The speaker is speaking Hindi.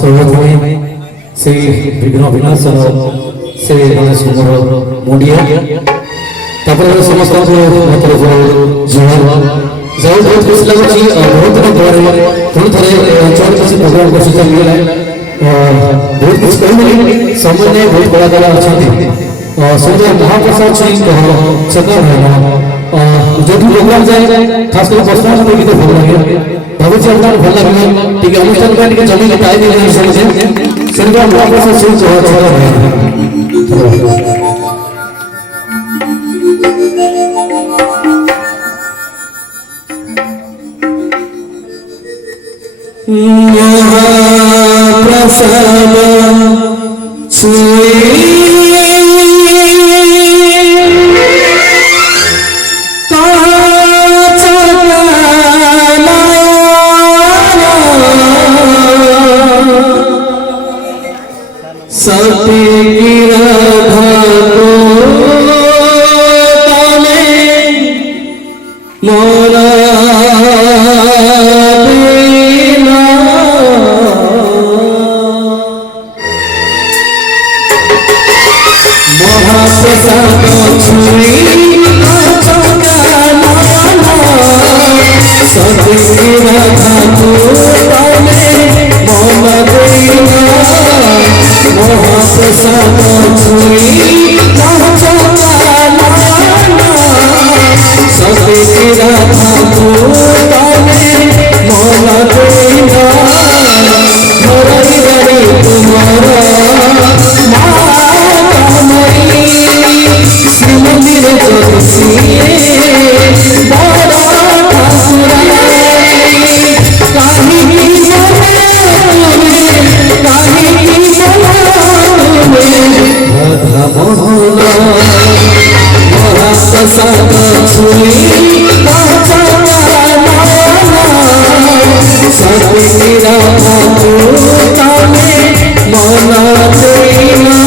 सर्वप्रथमे से विघ्न विनाशन से गणेश कुमार मुंडिया तापर समस्त मतलब जुहार जाऊ बहुत खुश लगुची बहुत दिन ପରେ थोड़ी थोड़े अंचल किसी प्रोग्राम को सुविधा मिला बहुत कुछ कहने समय ने बहुत बड़ा बड़ा अच्छा सुंदर महाप्रसाद जी सकर है जो भी प्रोग्राम जाए खास कर पर्सनल में गीत भल लगे बहुत ज्यादा भल लगे ठीक है अनुष्ठान का टिके जल्दी टाइम नहीं समझे सुंदर महाप्रसाद जी सकर है प्रसाद सती राधा को मोरा महाप्रसाद छुई सती राधा को मन देना महाप्रसाद छुई सती राधा को मन देना हरि हरि तुम्हारा मंदिर प्रसाद छुई सती राधा को मन देना